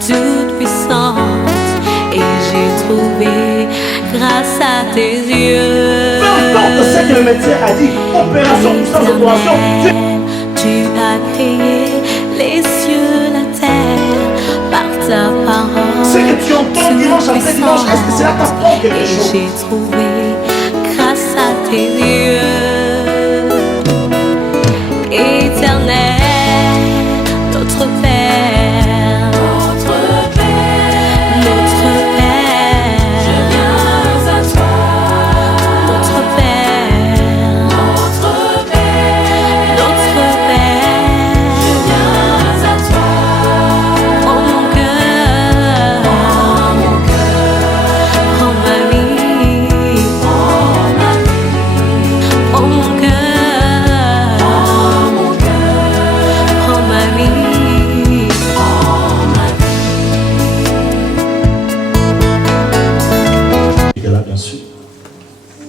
toute puissante. Et j'ai trouvé grâce à tes yeux. Peu importe ce que le médecin a dit, opération, sans opération, tu as créé les cieux, la terre, par ta parole. Ce que tu entends dimanche après dimanche, est-ce que cela t'apprend quelque chose? Et j'ai trouvé grâce à tes yeux. Éternel, notre Père, notre Père, je viens à toi. Notre Père, notre Père, je viens à toi. Oh mon cœur, oh ma vie, oh mon cœur. Bien sûr.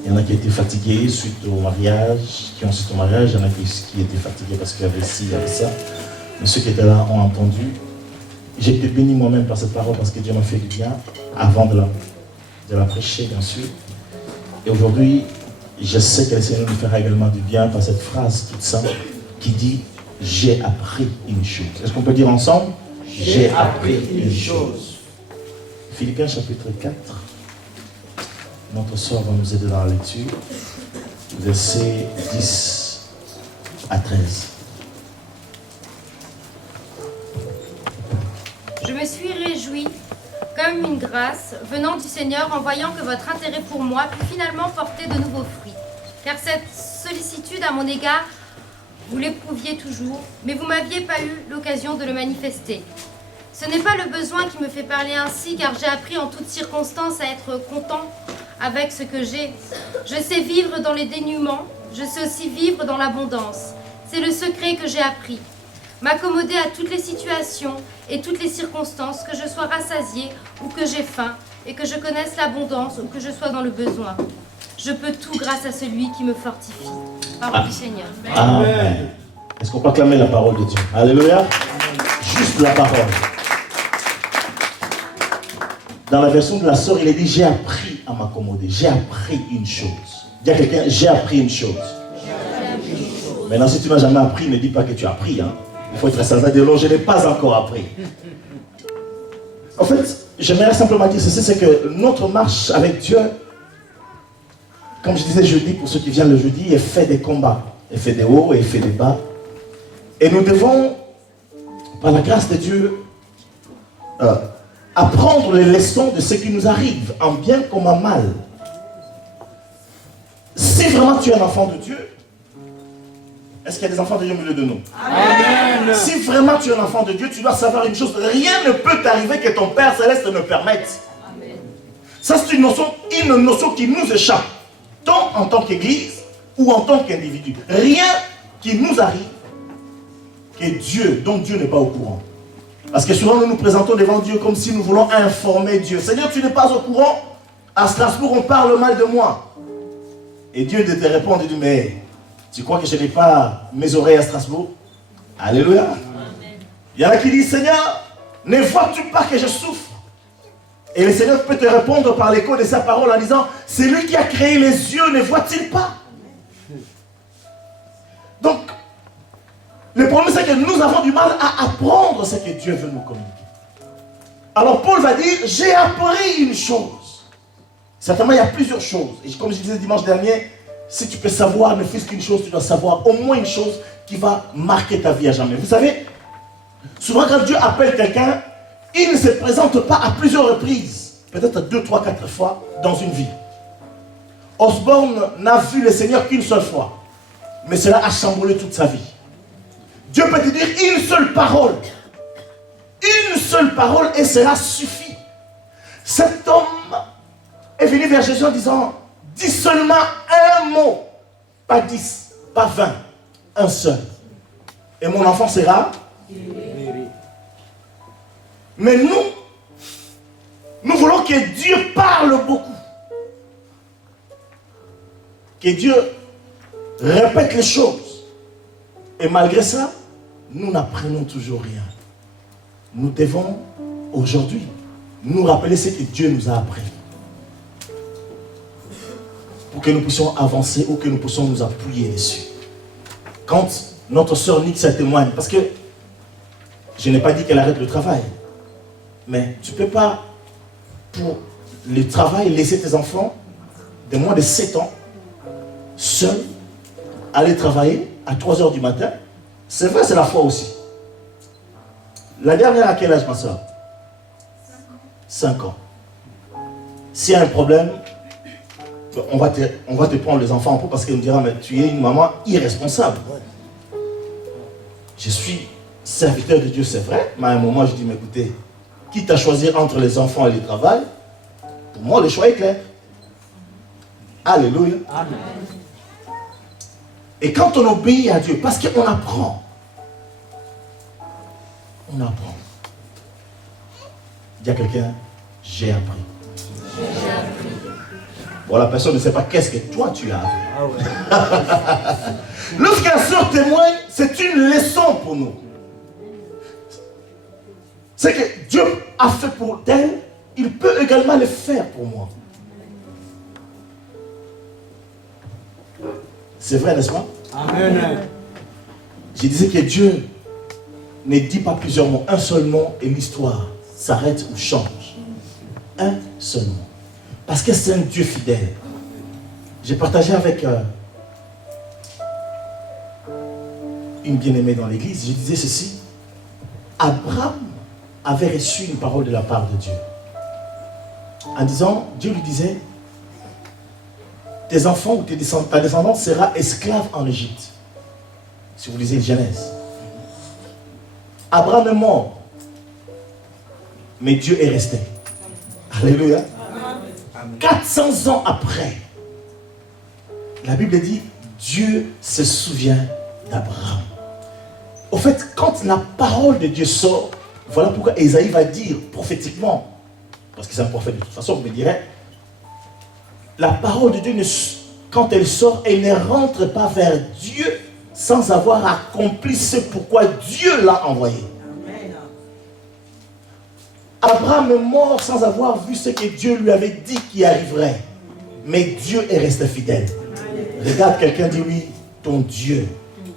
Il y en a qui étaient fatigués suite au mariage, qui ont suite au mariage, il y en a qui étaient fatigués parce qu'il y avait ci, il y avait ça. Mais ceux qui étaient là ont entendu. J'ai été béni moi-même par cette parole parce que Dieu m'a fait du bien avant de la prêcher, bien sûr. Et aujourd'hui, je sais que le Seigneur nous fera également du bien par cette phrase toute simple qui dit « J'ai appris une chose ». Est-ce qu'on peut dire ensemble ? J'ai appris une chose. Philippiens chapitre 4. Notre soeur va nous aider dans la lecture, versets 10 à 13. Je me suis réjouie comme une grâce venant du Seigneur en voyant que votre intérêt pour moi put finalement porter de nouveaux fruits. Car cette sollicitude à mon égard, vous l'éprouviez toujours, mais vous n'aviez pas eu l'occasion de le manifester. Ce n'est pas le besoin qui me fait parler ainsi, car j'ai appris en toutes circonstances à être content avec ce que j'ai. Je sais vivre dans les dénuements, je sais aussi vivre dans l'abondance. C'est le secret que j'ai appris. M'accommoder à toutes les situations et toutes les circonstances, que je sois rassasié ou que j'ai faim, et que je connaisse l'abondance ou que je sois dans le besoin. Je peux tout grâce à celui qui me fortifie. Parole du Seigneur. Amen. Est-ce qu'on peut acclamer la parole de Dieu? Alléluia. Juste la parole. Dans la version de la sœur, il est dit « J'ai appris à m'accommoder. J'ai appris une chose. » Dis à quelqu'un « J'ai appris une chose. » Maintenant, si tu n'as jamais appris, ne dis pas que tu as appris. Hein. Il faut être sincère et dire « Non, je n'ai pas encore appris. » En fait, j'aimerais simplement dire ceci, c'est que notre marche avec Dieu, comme je disais jeudi, pour ceux qui viennent le jeudi, est fait des combats. Elle fait des hauts et elle fait des bas. Et nous devons, par la grâce de Dieu, apprendre les leçons de ce qui nous arrive, en bien comme en mal. Si vraiment tu es un enfant de Dieu, est-ce qu'il y a des enfants de Dieu au milieu de nous? Amen. Si vraiment tu es un enfant de Dieu, tu dois savoir une chose, rien ne peut t'arriver que ton Père Céleste ne permette. Amen. Ça, c'est une notion qui nous échappe, tant en tant qu'Église ou en tant qu'individu. Rien qui nous arrive que Dieu, dont Dieu n'est pas au courant. Parce que souvent nous nous présentons devant Dieu comme si nous voulons informer Dieu. Seigneur, tu n'es pas au courant? À Strasbourg, on parle mal de moi. Et Dieu te répond, il dit, mais tu crois que je n'ai pas mes oreilles à Strasbourg? Alléluia. Amen. Il y en a qui disent, Seigneur, ne vois-tu pas que je souffre? Et le Seigneur peut te répondre par l'écho de sa parole en disant, c'est lui qui a créé les yeux, ne voit-il pas? Donc, le problème, c'est que nous avons du mal à apprendre ce que Dieu veut nous communiquer. Alors, Paul va dire, j'ai appris une chose. Certainement, il y a plusieurs choses. Et comme je disais dimanche dernier, si tu peux savoir ne fût-ce qu'une chose, tu dois savoir au moins une chose qui va marquer ta vie à jamais. Vous savez, souvent quand Dieu appelle quelqu'un, il ne se présente pas à plusieurs reprises. Peut-être 2, 3, 4 fois dans une vie. Osborne n'a vu le Seigneur qu'une seule fois. Mais cela a chamboulé toute sa vie. Dieu peut te dire une seule parole. Une seule parole et cela suffit. Cet homme est venu vers Jésus en disant, dis seulement un mot. Pas 10, pas 20, un seul. Et mon enfant sera guéri. Mais nous voulons que Dieu parle beaucoup. Que Dieu répète les choses. Et malgré ça, nous n'apprenons toujours rien. Nous devons aujourd'hui nous rappeler ce que Dieu nous a appris. Pour que nous puissions avancer ou que nous puissions nous appuyer dessus. Quand notre sœur Nick ça témoigne, parce que je n'ai pas dit qu'elle arrête le travail, mais tu ne peux pas, pour le travail, laisser tes enfants de moins de 7 ans, seuls, aller travailler à 3 h du matin. C'est vrai, c'est la foi aussi. La dernière, à quel âge, ma soeur? 5 ans. S'il y a un problème, on va te prendre les enfants en pot parce qu'elle me dira, mais tu es une maman irresponsable. Je suis serviteur de Dieu, c'est vrai, mais à un moment, je dis, mais écoutez, quitte à choisir entre les enfants et le travail, pour moi, le choix est clair. Alléluia. Amen. Et quand on obéit à Dieu, parce qu'on apprend, on apprend. Dis à quelqu'un, j'ai appris. J'ai appris. Bon, la personne ne sait pas qu'est-ce que toi tu as appris. Ah ouais. Lorsqu'un sœur témoigne, c'est une leçon pour nous. C'est que Dieu a fait pour elle, il peut également le faire pour moi. C'est vrai, n'est-ce pas? Amen. Je disais que Dieu ne dit pas plusieurs mots, un seul mot et l'histoire s'arrête ou change. Un seul mot. Parce que c'est un Dieu fidèle. J'ai partagé avec une bien-aimée dans l'église, je disais ceci. Abraham avait reçu une parole de la part de Dieu. En disant, Dieu lui disait, tes enfants ou ta descendance sera esclave en Égypte. Si vous lisez Genèse. Abraham est mort. Mais Dieu est resté. Alléluia. 400 ans après, la Bible dit, Dieu se souvient d'Abraham. Au fait, quand la parole de Dieu sort, voilà pourquoi Ésaïe va dire prophétiquement, parce que c'est un prophète de toute façon, vous me direz, la parole de Dieu, quand elle sort, elle ne rentre pas vers Dieu sans avoir accompli ce pourquoi Dieu l'a envoyé. Amen. Abraham est mort sans avoir vu ce que Dieu lui avait dit qui arriverait. Mais Dieu est resté fidèle. Amen. Regarde quelqu'un, dit oui, ton Dieu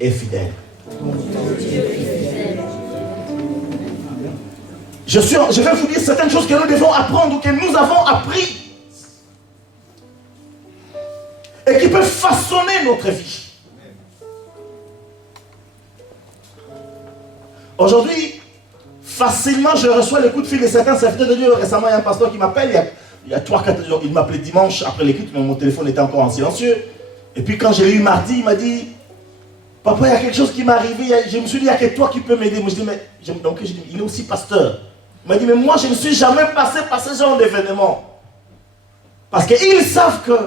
est fidèle. Ton Dieu est fidèle. Je vais vous dire certaines choses que nous devons apprendre ou que nous avons appris. Et qui peuvent façonner notre vie. Aujourd'hui, facilement, je reçois les coups de fil de certains serviteurs de Dieu. Récemment, il y a un pasteur qui m'appelle, il y a 3-4 jours, il m'appelait dimanche après l'écoute, mais mon téléphone était encore en silencieux. Et puis quand je l'ai eu mardi, il m'a dit, papa, il y a quelque chose qui m'est arrivé, je me suis dit, il n'y a que toi qui peux m'aider. Moi, je dis, mais donc, je dis, il est aussi pasteur. Il m'a dit, mais moi, je ne suis jamais passé par ce genre d'événement. Parce qu'ils savent que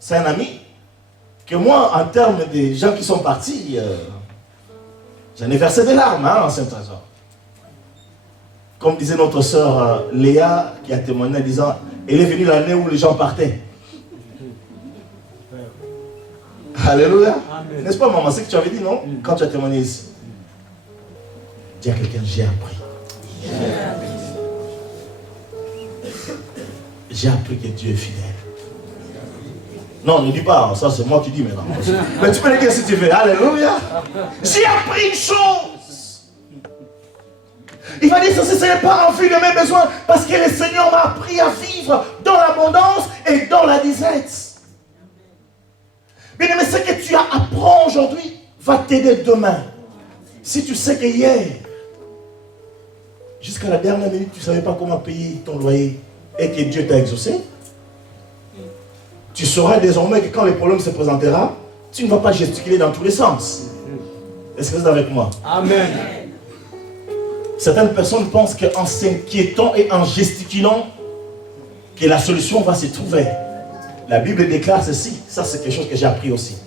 c'est un ami, que moi, en termes des gens qui sont partis, j'en ai versé des larmes, en Saint-Trésor. Comme disait notre sœur Léa, qui a témoigné en disant, elle est venue l'année où les gens partaient. Alléluia. N'est-ce pas, maman? C'est ce que tu avais dit, non? Quand tu as témoigné ici. Dis à quelqu'un, j'ai appris. J'ai appris que Dieu est fidèle. Non, ne dis pas, ça c'est moi qui dis maintenant. Mais tu peux le dire si tu veux. Alléluia. J'ai appris une chose. Il va dire, ceci ce n'est pas en vue de mes besoins, parce que le Seigneur m'a appris à vivre dans l'abondance et dans la disette. Bien aimé, ce que tu apprends aujourd'hui va t'aider demain. Si tu sais que hier, jusqu'à la dernière minute, tu ne savais pas comment payer ton loyer et que Dieu t'a exaucé, tu sauras désormais que quand le problème se présentera, tu ne vas pas gesticuler dans tous les sens. Est-ce que vous êtes avec moi? Amen. Certaines personnes pensent qu'en s'inquiétant et en gesticulant, que la solution va se trouver. La Bible déclare ceci. Ça, c'est quelque chose que j'ai appris aussi.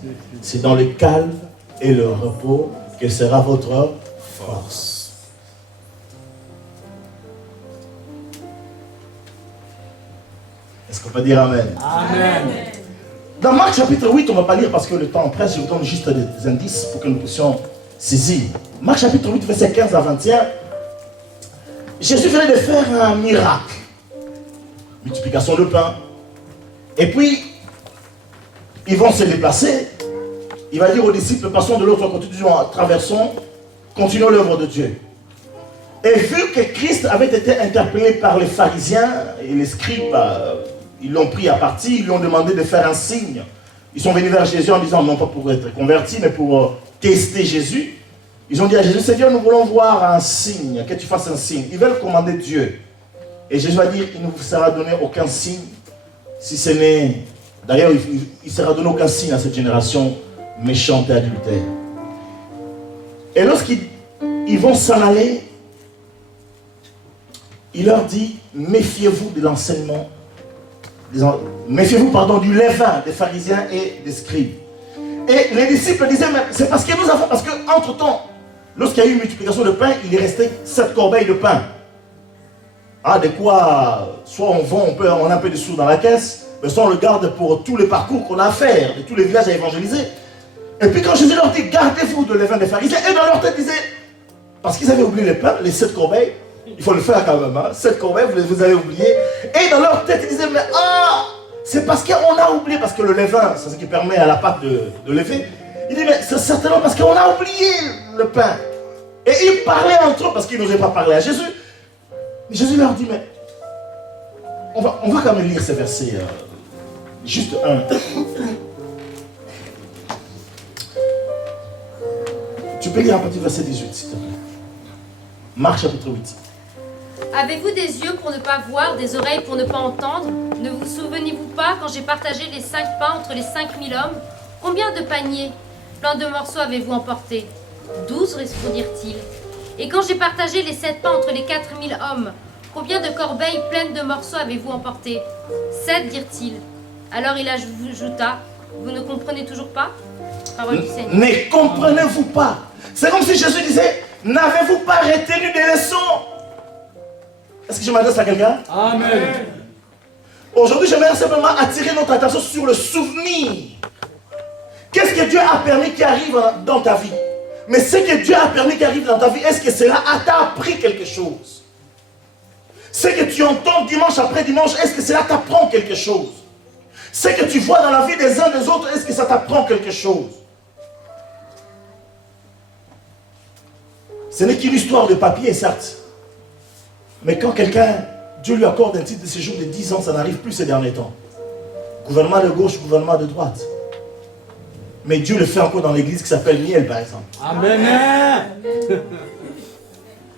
C'est dans le calme et le repos que sera votre force. Est-ce qu'on peut dire Amen? Amen. Dans Marc chapitre 8, on ne va pas lire parce que le temps presse, je vous donne juste des indices pour que nous puissions saisir. Marc chapitre 8, verset 15 à 21. Jésus venait de faire un miracle. Multiplication de pain. Et puis, ils vont se déplacer. Il va dire aux disciples, passons de l'autre côté, traversons, continuons l'œuvre de Dieu. Et vu que Christ avait été interpellé par les pharisiens et les scribes, ils l'ont pris à partie, ils lui ont demandé de faire un signe. Ils sont venus vers Jésus en disant, non pas pour être convertis, mais pour tester Jésus. Ils ont dit à Jésus, Seigneur, nous voulons voir un signe, que tu fasses un signe. Ils veulent commander Dieu. Et Jésus va dire, il ne vous sera donné aucun signe, si ce n'est... D'ailleurs, il ne sera donné aucun signe à cette génération méchante et adultère. Et lorsqu'ils vont s'en aller, il leur dit, méfiez-vous de l'enseignement, méfiez-vous, du levain des pharisiens et des scribes. Et les disciples disaient, mais c'est parce que nous avons, parce qu'entre-temps, lorsqu'il y a eu une multiplication de pain, il est resté 7 corbeilles de pain. Ah, de quoi, soit on vend, on a un peu de sous dans la caisse, mais soit on le garde pour tous les parcours qu'on a à faire, de tous les villages à évangéliser. Et puis quand Jésus leur dit, gardez-vous de levain des pharisiens, et dans leur tête disaient, parce qu'ils avaient oublié les pains, les 7 corbeilles, il faut le faire quand même, hein, 7 corbeilles, vous avez oublié. Et dans leur tête, ils disaient, mais c'est parce qu'on a oublié, parce que le levain, c'est ce qui permet à la pâte de lever. Il dit, mais c'est certainement parce qu'on a oublié le pain. Et ils parlaient entre eux, parce qu'ils n'osaient pas parler à Jésus. Jésus leur dit, mais on va quand même lire ces versets, juste un. Tu peux lire un petit verset 18, s'il te plaît. Marc chapitre 8. Avez-vous des yeux pour ne pas voir, des oreilles pour ne pas entendre? Ne vous souvenez-vous pas quand j'ai partagé les 5 pains entre les 5000 hommes? Combien de paniers pleins de morceaux avez-vous emporté? 12, répondirent-ils. Et quand j'ai partagé les 7 pains entre les 4000 hommes, combien de corbeilles pleines de morceaux avez-vous emporté? 7, dirent-ils. Alors il ajouta, vous ne comprenez toujours pas? Parole du Seigneur. Ne comprenez-vous pas? C'est comme si Jésus disait, n'avez-vous pas retenu des leçons? Est-ce que je m'adresse à quelqu'un? Amen. Aujourd'hui, j'aimerais simplement attirer notre attention sur le souvenir. Qu'est-ce que Dieu a permis qui arrive dans ta vie? Mais ce que Dieu a permis qui arrive dans ta vie, est-ce que cela t'a appris quelque chose? Ce que tu entends dimanche après dimanche, est-ce que cela t'apprend quelque chose? Ce que tu vois dans la vie des uns des autres, est-ce que ça t'apprend quelque chose? Ce n'est qu'une histoire de papier, certes. Mais quand quelqu'un, Dieu lui accorde un titre de séjour de 10 ans, ça n'arrive plus ces derniers temps. Gouvernement de gauche, gouvernement de droite. Mais Dieu le fait encore dans l'église qui s'appelle Miel, par exemple. Amen.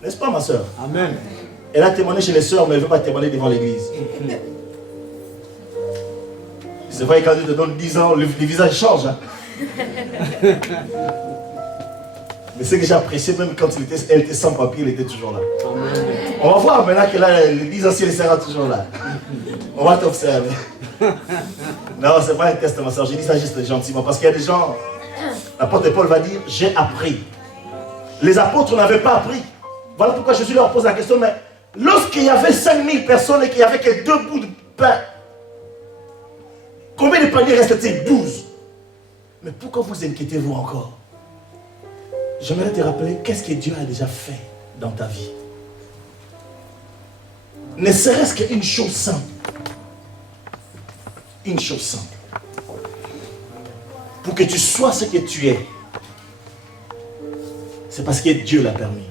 N'est-ce pas, ma soeur? Amen. Elle a témoigné chez les sœurs, mais elle ne veut pas témoigner devant l'église. C'est vrai, quand Dieu te donne 10 ans, le visage change. Hein? Mais ce que j'ai apprécié, même quand elle était sans papier, elle était toujours là. Amen. On va voir maintenant que là, les 10 ans, si elle sera toujours là. On va t'observer. Non, c'est pas un test, ma soeur. J'ai dit ça juste gentiment. Parce qu'il y a des gens, l'apôtre Paul va dire, j'ai appris. Les apôtres n'avaient pas appris. Voilà pourquoi Jésus leur pose la question, mais lorsqu'il y avait 5000 personnes et qu'il n'y avait que 2 bouts de pain, combien de paniers restent-ils? 12. Mais pourquoi vous inquiétez-vous encore? J'aimerais te rappeler qu'est-ce que Dieu a déjà fait dans ta vie. Ne serait-ce qu'une chose simple. Une chose simple. Pour que tu sois ce que tu es, c'est parce que Dieu l'a permis.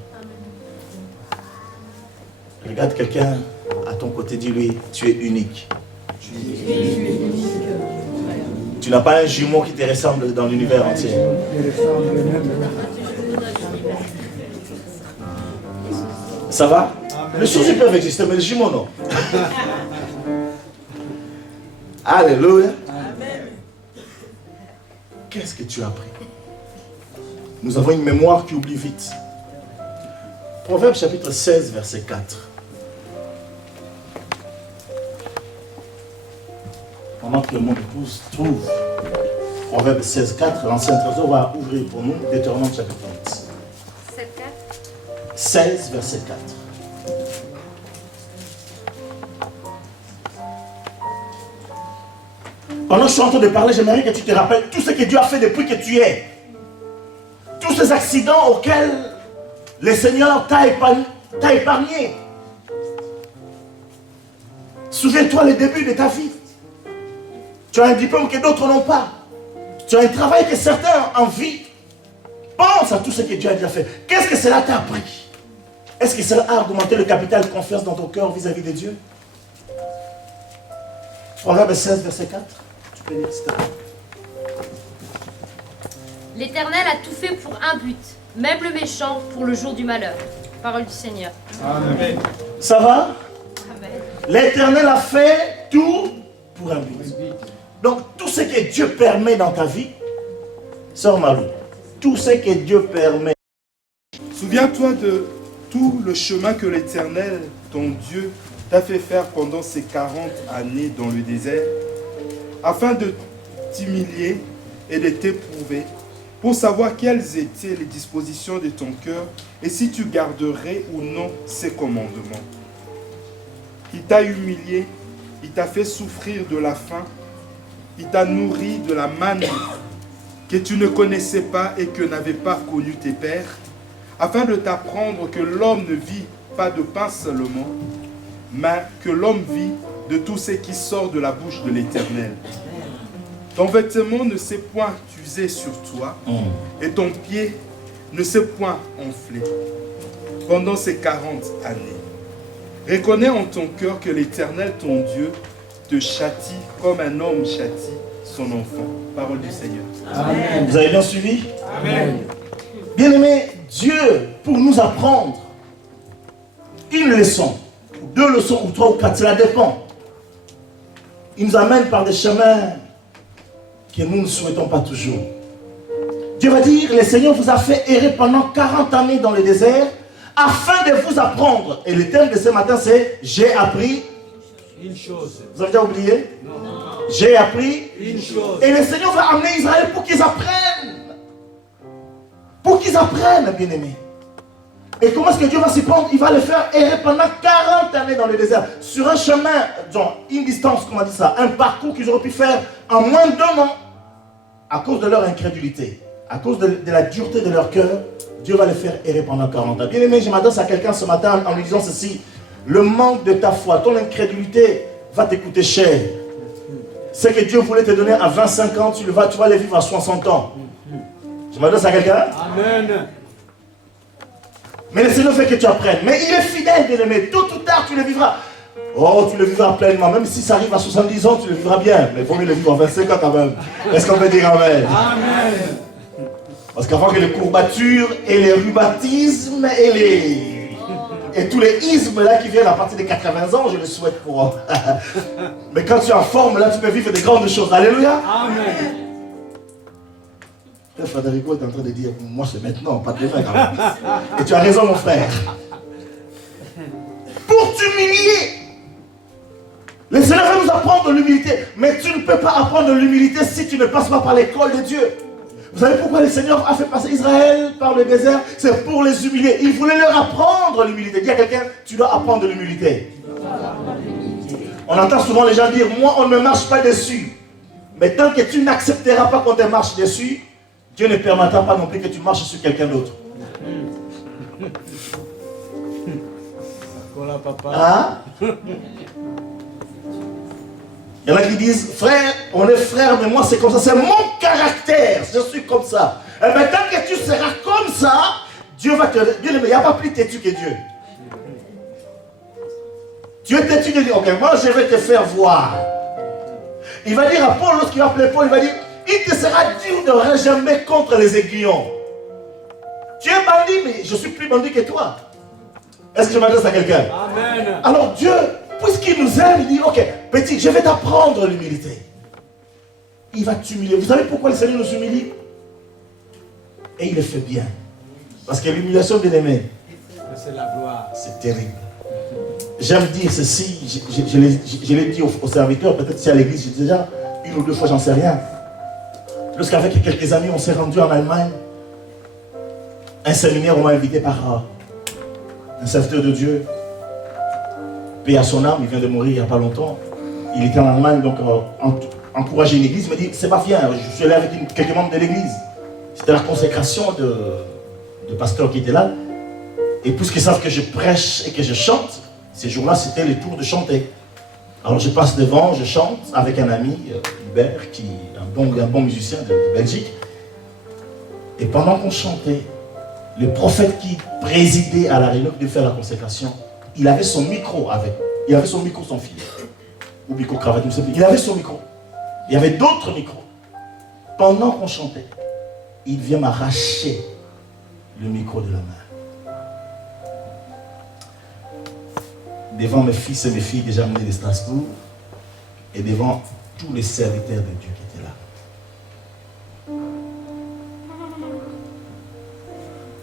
Regarde quelqu'un à ton côté, dis-lui, tu es unique. Tu n'as pas un jumeau qui te ressemble dans l'univers entier. Ça va? Les choses peuvent exister, mais les jumeaux non. Alléluia. Qu'est-ce que tu as appris? Nous avons une mémoire qui oublie vite. Proverbe chapitre 16, verset 4. Pendant que le monde trouve Proverbe 16, 4, l'ancien trésor va ouvrir pour nous Deutéronome chapitre 8. 16, verset 4. Pendant que je suis en train de parler, j'aimerais que tu te rappelles tout ce que Dieu a fait depuis que tu es. Tous ces accidents auxquels le Seigneur t'a épargné. Souviens-toi le début de ta vie. Tu as un diplôme que d'autres n'ont pas. Tu as un travail que certains envient. Pense à tout ce que Dieu a déjà fait. Qu'est-ce que cela t'a appris? Est-ce que cela a augmenté le capital de confiance dans ton cœur vis-à-vis de Dieu? Proverbe 16, verset 4. Tu peux lire, s'il te plaît. L'Éternel a tout fait pour un but, même le méchant pour le jour du malheur. Parole du Seigneur. Amen. Ça va? Amen. L'Éternel a fait tout pour un but. Donc, tout ce que Dieu permet dans ta vie, sœur Malou, tout ce que Dieu permet. Souviens-toi de tout le chemin que l'Éternel, ton Dieu, t'a fait faire pendant ces 40 années dans le désert, afin de t'humilier et de t'éprouver, pour savoir quelles étaient les dispositions de ton cœur et si tu garderais ou non ses commandements. Il t'a humilié, il t'a fait souffrir de la faim, il t'a nourri de la manne que tu ne connaissais pas et que n'avaient pas connu tes pères, afin de t'apprendre que l'homme ne vit pas de pain seulement, mais que l'homme vit de tout ce qui sort de la bouche de l'Éternel. Ton vêtement ne s'est point usé sur toi, et ton pied ne s'est point enflé pendant ces 40 années. Reconnais en ton cœur que l'Éternel, ton Dieu, te châtie comme un homme châtie son enfant. Parole du Seigneur. Amen. Vous avez bien suivi? Amen. Bien-aimé, Dieu, pour nous apprendre une leçon, ou 2 leçons, ou 3 ou 4, cela dépend. Il nous amène par des chemins que nous ne souhaitons pas toujours. Dieu va dire, le Seigneur vous a fait errer pendant 40 années dans le désert, afin de vous apprendre. Et le thème de ce matin, c'est « J'ai appris une chose. » Vous avez déjà oublié? Non. J'ai appris Une chose. Et le Seigneur va amener Israël pour qu'ils apprennent. Pour qu'ils apprennent, bien-aimés. Et comment est-ce que Dieu va s'y prendre? Il va les faire errer pendant 40 années dans le désert. Sur un chemin, genre une distance, comment on dit ça, un parcours qu'ils auraient pu faire en moins d'1 an. À cause de leur incrédulité, à cause de la dureté de leur cœur, Dieu va les faire errer pendant 40 ans. Bien-aimé, je m'adresse à quelqu'un ce matin en lui disant ceci. Le manque de ta foi, ton incrédulité va te coûter cher. Ce que Dieu voulait te donner à 25 ans, tu vas le vivre à 60 ans. Je m'adresse à quelqu'un? Amen. Mais le Seigneur fait que tu apprennes. Mais il est fidèle, bien-aimé. Tôt ou tard, tu le vivras. Oh, tu le vivras pleinement. Même si ça arrive à 70 ans, tu le vivras bien. Mais il vaut mieux le vivre à 25 ans quand même. Est-ce qu'on peut dire Amen? Amen. Parce qu'avant que les courbatures et les rhumatismes et tous les ismes là qui viennent à partir de 80 ans, je le souhaite pour. Mais quand tu es en forme, là, tu peux vivre des grandes choses. Alléluia. Amen. Frère Federico est en train de dire, moi c'est maintenant, pas demain quand même. Et tu as raison, mon frère. Pour t'humilier. Le Seigneur va nous apprendre de l'humilité. Mais tu ne peux pas apprendre de l'humilité si tu ne passes pas par l'école de Dieu. Vous savez pourquoi le Seigneur a fait passer Israël par le désert? C'est pour les humilier. Il voulait leur apprendre l'humilité. Dis à quelqu'un, tu dois apprendre de l'humilité. On entend souvent les gens dire, moi on ne me marche pas dessus. Mais tant que tu n'accepteras pas qu'on te marche dessus, Dieu ne permettra pas non plus que tu marches sur quelqu'un d'autre. Voilà, papa. Hein? Il y en a qui disent, frère, on est frères, mais moi c'est comme ça, c'est mon caractère, je suis comme ça. Et bien tant que tu seras comme ça, Dieu va te... Bien aimé, il n'y a pas plus têtu que Dieu. Dieu est têtu de dire, ok, moi je vais te faire voir. Il va dire à Paul, lorsqu'il va appeler Paul, il va dire, il te sera dur de régimer contre les aiguillons. Tu es bandit, mais je suis plus bandit que toi. Est-ce que je m'adresse à quelqu'un? Amen. Alors Dieu, puisqu'il nous aime, il dit, ok, petit, je vais t'apprendre l'humilité. Il va t'humilier. Vous savez pourquoi le Seigneur nous humilie? Et il le fait bien. Parce que l'humiliation, bien aimé, C'est la gloire. c'est terrible. J'aime dire ceci, je l'ai dit aux serviteurs, peut-être si à l'église, j'ai dit déjà 1 ou 2 fois, j'en sais rien. Lorsqu'avec quelques amis, on s'est rendu en Allemagne, un séminaire, on m'a invité par un serviteur de Dieu, paix à son âme, il vient de mourir il n'y a pas longtemps. Il était en Allemagne, donc encourager une église, il m'a dit, c'est pas bien, je suis allé avec quelques membres de l'église. C'était la consécration de pasteur qui était là. Et puisqu'ils savent que je prêche et que je chante, ces jours-là, c'était le tour de chanter. Alors je passe devant, je chante avec un ami, Hubert, qui est un bon musicien de Belgique. Et pendant qu'on chantait, le prophète qui présidait à la réunion de faire la consécration, il avait son micro avec. Il avait son micro sans fil. Ou micro-cravate, je ne sais plus. Il avait son micro. Il y avait d'autres micros. Pendant qu'on chantait, il vient m'arracher le micro de la main. Devant mes fils et mes filles déjà menés de Strasbourg, et devant tous les serviteurs de Dieu qui étaient là.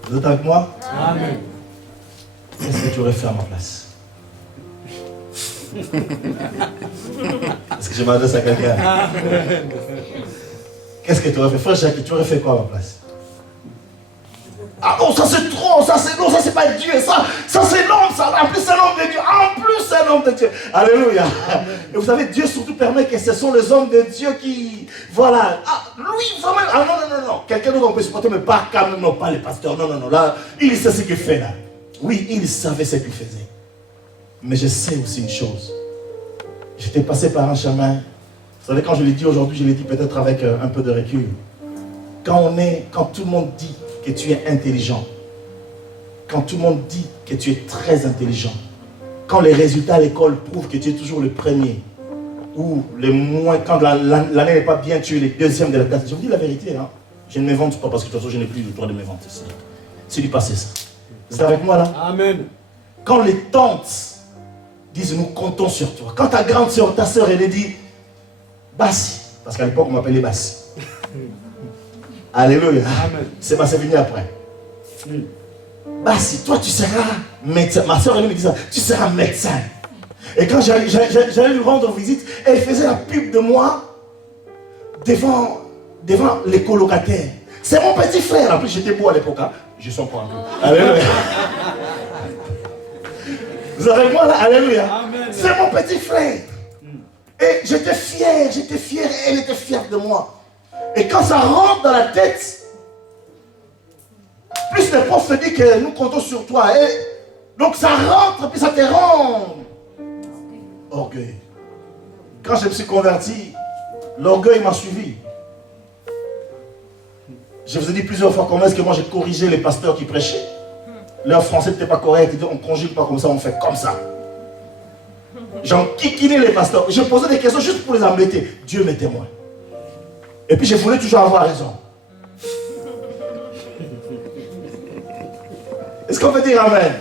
Vous êtes avec moi? Amen. Qu'est-ce que tu aurais fait à ma place? Est-ce que je m'adresse à quelqu'un? Qu'est-ce que tu aurais fait? Frère Jacques, tu aurais fait quoi à ma place? Ah non, ça c'est trop, ça c'est pas Dieu, ça c'est l'homme, ça. En plus c'est l'homme de Dieu, en plus c'est l'homme de Dieu. Alléluia. Et vous savez, Dieu surtout permet que ce sont les hommes de Dieu qui, voilà. Ah, lui vraiment, ah non. Quelqu'un d'autre on peut supporter, mais pas quand même, non, pas les pasteurs, non, là, il sait ce qu'il fait là. Oui, il savait ce qu'il faisait. Mais je sais aussi une chose. J'étais passé par un chemin. Vous savez, quand je l'ai dit aujourd'hui, je l'ai dit peut-être avec un peu de recul. Quand tout le monde dit que tu es intelligent, quand tout le monde dit que tu es très intelligent, quand les résultats à l'école prouvent que tu es toujours le premier, ou le moins, quand l'année n'est pas bien, tu es le deuxième de la classe. Je vous dis la vérité, hein. Je ne m'invente pas parce que de toute façon, je n'ai plus le droit de m'inventer. C'est du passé ça. Vous êtes avec moi là? Amen. Quand les tantes disent nous comptons sur toi, quand ta grande soeur, ta soeur, elle dit Bassi, parce qu'à l'époque on m'appelait Bassi. Alléluia. C'est venu après. Bassi, toi tu seras médecin. Ma soeur elle me disait tu seras médecin. Et quand j'allais lui rendre visite, elle faisait la pub de moi devant les colocataires. C'est mon petit frère. En plus j'étais beau à l'époque. Hein. Je sens pas un peu. Alléluia. Vous avez moi là, alléluia. C'est mon petit frère. Et j'étais fier, et elle était fière de moi. Et quand ça rentre dans la tête, plus le prof dit que nous comptons sur toi. Et donc ça rentre, et puis ça te rend orgueil. Quand je me suis converti, l'orgueil m'a suivi. Je vous ai dit plusieurs fois comment est-ce que moi j'ai corrigé les pasteurs qui prêchaient. Leur français n'était pas correct, on ne conjugue pas comme ça, on fait comme ça. J'en kikinais les pasteurs. Je posais des questions juste pour les embêter. Dieu m'est témoin. Et puis je voulais toujours avoir raison. Est-ce qu'on peut dire amen?